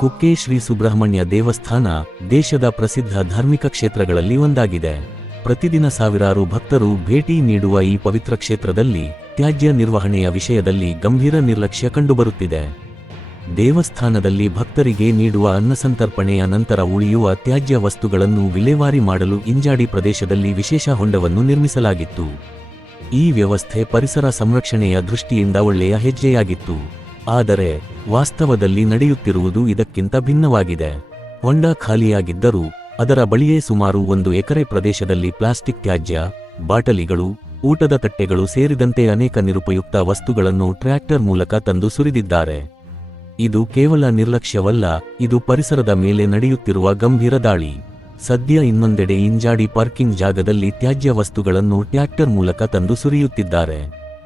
ಕುಕ್ಕೆ ಶ್ರೀ ಸುಬ್ರಹ್ಮಣ್ಯ ದೇವಸ್ಥಾನ ದೇಶದ ಪ್ರಸಿದ್ಧ ಧಾರ್ಮಿಕ ಕ್ಷೇತ್ರಗಳಲ್ಲಿ ಒಂದಾಗಿದೆ. ಪ್ರತಿದಿನ ಸಾವಿರಾರು ಭಕ್ತರು ಭೇಟಿ ನೀಡುವ ಈ ಪವಿತ್ರ ಕ್ಷೇತ್ರದಲ್ಲಿ ತ್ಯಾಜ್ಯ ನಿರ್ವಹಣೆಯ ವಿಷಯದಲ್ಲಿ ಗಂಭೀರ ನಿರ್ಲಕ್ಷ್ಯ ಕಂಡುಬರುತ್ತಿದೆ. ದೇವಸ್ಥಾನದಲ್ಲಿ ಭಕ್ತರಿಗೆ ನೀಡುವ ಅನ್ನಸಂತರ್ಪಣೆಯ ನಂತರ ಉಳಿಯುವ ತ್ಯಾಜ್ಯ ವಸ್ತುಗಳನ್ನು ವಿಲೇವಾರಿ ಮಾಡಲು ಇಂಜಾಡಿ ಪ್ರದೇಶದಲ್ಲಿ ವಿಶೇಷ ಹೊಂಡವನ್ನು ನಿರ್ಮಿಸಲಾಗಿತ್ತು. ಈ ವ್ಯವಸ್ಥೆ ಪರಿಸರ ಸಂರಕ್ಷಣೆಯ ದೃಷ್ಟಿಯಿಂದ ಒಳ್ಳೆಯ ಹೆಜ್ಜೆಯಾಗಿತ್ತು. ಆದರೆ ವಾಸ್ತವದಲ್ಲಿ ನಡೆಯುತ್ತಿರುವುದು ಇದಕ್ಕಿಂತ ಭಿನ್ನವಾಗಿದೆ. ಹೊಂಡ ಖಾಲಿಯಾಗಿದ್ದರೂ ಅದರ ಬಳಿಯೇ ಸುಮಾರು 1 ಎಕರೆ ಪ್ರದೇಶದಲ್ಲಿ ಪ್ಲಾಸ್ಟಿಕ್ ತ್ಯಾಜ್ಯ, ಬಾಟಲಿಗಳು, ಊಟದ ತಟ್ಟೆಗಳು ಸೇರಿದಂತೆ ಅನೇಕ ನಿರುಪಯುಕ್ತ ವಸ್ತುಗಳನ್ನು ಟ್ರ್ಯಾಕ್ಟರ್ ಮೂಲಕ ತಂದು ಸುರಿದಿದ್ದಾರೆ. ಇದು ಕೇವಲ ನಿರ್ಲಕ್ಷ್ಯವಲ್ಲ, ಇದು ಪರಿಸರದ ಮೇಲೆ ನಡೆಯುತ್ತಿರುವ ಗಂಭೀರ ದಾಳಿ. ಸದ್ಯ ಇನ್ನೊಂದೆಡೆ ಇಂಜಾಡಿ ಪಾರ್ಕಿಂಗ್ ಜಾಗದಲ್ಲಿ ತ್ಯಾಜ್ಯ ವಸ್ತುಗಳನ್ನು ಟ್ರ್ಯಾಕ್ಟರ್ ಮೂಲಕ ತಂದು ಸುರಿಯುತ್ತಿದ್ದಾರೆ.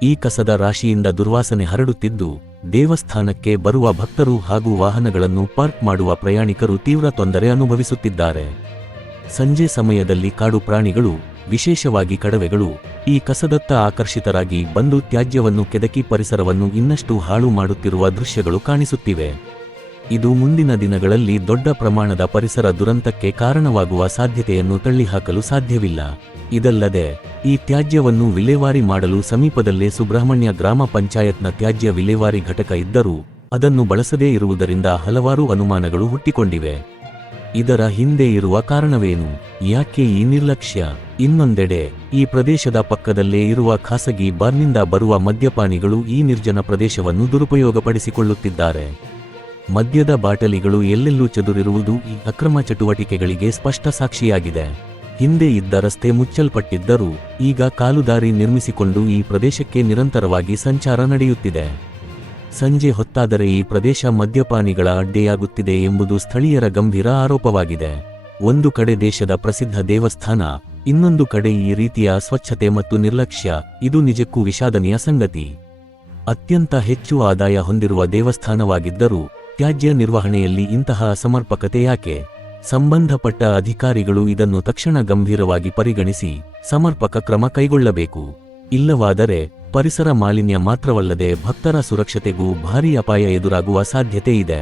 ಈ ಕಸದ ರಾಶಿಯಿಂದ ದುರ್ವಾಸನೆ ಹರಡುತ್ತಿದ್ದು, ದೇವಸ್ಥಾನಕ್ಕೆ ಬರುವ ಭಕ್ತರು ಹಾಗೂ ವಾಹನಗಳನ್ನು ಪಾರ್ಕ್ ಮಾಡುವ ಪ್ರಯಾಣಿಕರು ತೀವ್ರ ತೊಂದರೆ ಅನುಭವಿಸುತ್ತಿದ್ದಾರೆ. ಸಂಜೆ ಸಮಯದಲ್ಲಿ ಕಾಡು ಪ್ರಾಣಿಗಳು, ವಿಶೇಷವಾಗಿ ಕಡವೆಗಳು, ಈ ಕಸದತ್ತ ಆಕರ್ಷಿತರಾಗಿ ಬಂದು ತ್ಯಾಜ್ಯವನ್ನು ಕೆದಕಿ ಪರಿಸರವನ್ನು ಇನ್ನಷ್ಟು ಹಾಳು ಮಾಡುತ್ತಿರುವ ದೃಶ್ಯಗಳು ಕಾಣಿಸುತ್ತಿವೆ. ಇದು ಮುಂದಿನ ದಿನಗಳಲ್ಲಿ ದೊಡ್ಡ ಪ್ರಮಾಣದ ಪರಿಸರ ದುರಂತಕ್ಕೆ ಕಾರಣವಾಗುವ ಸಾಧ್ಯತೆಯನ್ನು ತಳ್ಳಿಹಾಕಲು ಸಾಧ್ಯವಿಲ್ಲ. ಇದಲ್ಲದೆ ಈ ತ್ಯಾಜ್ಯವನ್ನು ವಿಲೇವಾರಿ ಮಾಡಲು ಸಮೀಪದಲ್ಲೇ ಸುಬ್ರಹ್ಮಣ್ಯ ಗ್ರಾಮ ಪಂಚಾಯತ್ನ ತ್ಯಾಜ್ಯ ವಿಲೇವಾರಿ ಘಟಕ ಇದ್ದರೂ ಅದನ್ನು ಬಳಸದೇ ಇರುವುದರಿಂದ ಹಲವಾರು ಅನುಮಾನಗಳು ಹುಟ್ಟಿಕೊಂಡಿವೆ. ಇದರ ಹಿಂದೆ ಇರುವ ಕಾರಣವೇನು? ಯಾಕೆ ಈ ನಿರ್ಲಕ್ಷ್ಯ? ಇನ್ನೊಂದೆಡೆ ಈ ಪ್ರದೇಶದ ಪಕ್ಕದಲ್ಲೇ ಇರುವ ಖಾಸಗಿ ಬಾರ್ನಿಂದ ಬರುವ ಮದ್ಯಪಾನಿಗಳು ಈ ನಿರ್ಜನ ಪ್ರದೇಶವನ್ನು ದುರುಪಯೋಗಪಡಿಸಿಕೊಳ್ಳುತ್ತಿದ್ದಾರೆ. ಮದ್ಯದ ಬಾಟಲಿಗಳು ಎಲ್ಲೆಲ್ಲೂ ಚದುರಿರುವುದು ಈ ಅಕ್ರಮ ಚಟುವಟಿಕೆಗಳಿಗೆ ಸ್ಪಷ್ಟ ಸಾಕ್ಷಿಯಾಗಿದೆ. ಹಿಂದೆ ಇದ್ದ ರಸ್ತೆ ಮುಚ್ಚಲ್ಪಟ್ಟಿದ್ದರೂ ಈಗ ಕಾಲುದಾರಿ ನಿರ್ಮಿಸಿಕೊಂಡು ಈ ಪ್ರದೇಶಕ್ಕೆ ನಿರಂತರವಾಗಿ ಸಂಚಾರ ನಡೆಯುತ್ತಿದೆ. ಸಂಜೆ ಹೊತ್ತಾದರೆ ಈ ಪ್ರದೇಶ ಮದ್ಯಪಾನಿಗಳ ಅಡ್ಡೆಯಾಗುತ್ತಿದೆ ಎಂಬುದು ಸ್ಥಳೀಯರ ಗಂಭೀರ ಆರೋಪವಾಗಿದೆ. ಒಂದು ಕಡೆ ದೇಶದ ಪ್ರಸಿದ್ಧ ದೇವಸ್ಥಾನ, ಇನ್ನೊಂದು ಕಡೆ ಈ ರೀತಿಯ ಅಸ್ವಚ್ಛತೆ ಮತ್ತು ನಿರ್ಲಕ್ಷ್ಯ. ಇದು ನಿಜಕ್ಕೂ ವಿಷಾದನೀಯ ಸಂಗತಿ. ಅತ್ಯಂತ ಹೆಚ್ಚು ಆದಾಯ ಹೊಂದಿರುವ ದೇವಸ್ಥಾನವಾಗಿದ್ದರೂ ತ್ಯಾಜ್ಯ ನಿರ್ವಹಣೆಯಲ್ಲಿ ಇಂತಹ ಅಸಮರ್ಪಕತೆ ಯಾಕೆ? ಸಂಬಂಧಪಟ್ಟ ಅಧಿಕಾರಿಗಳು ಇದನ್ನು ತಕ್ಷಣ ಗಂಭೀರವಾಗಿ ಪರಿಗಣಿಸಿ ಸಮರ್ಪಕ ಕ್ರಮ ಕೈಗೊಳ್ಳಬೇಕು. ಇಲ್ಲವಾದರೆ ಪರಿಸರ ಮಾಲಿನ್ಯ ಮಾತ್ರವಲ್ಲದೆ ಭಕ್ತರ ಸುರಕ್ಷತೆಗೂ ಭಾರೀ ಅಪಾಯ ಎದುರಾಗುವ ಸಾಧ್ಯತೆ ಇದೆ.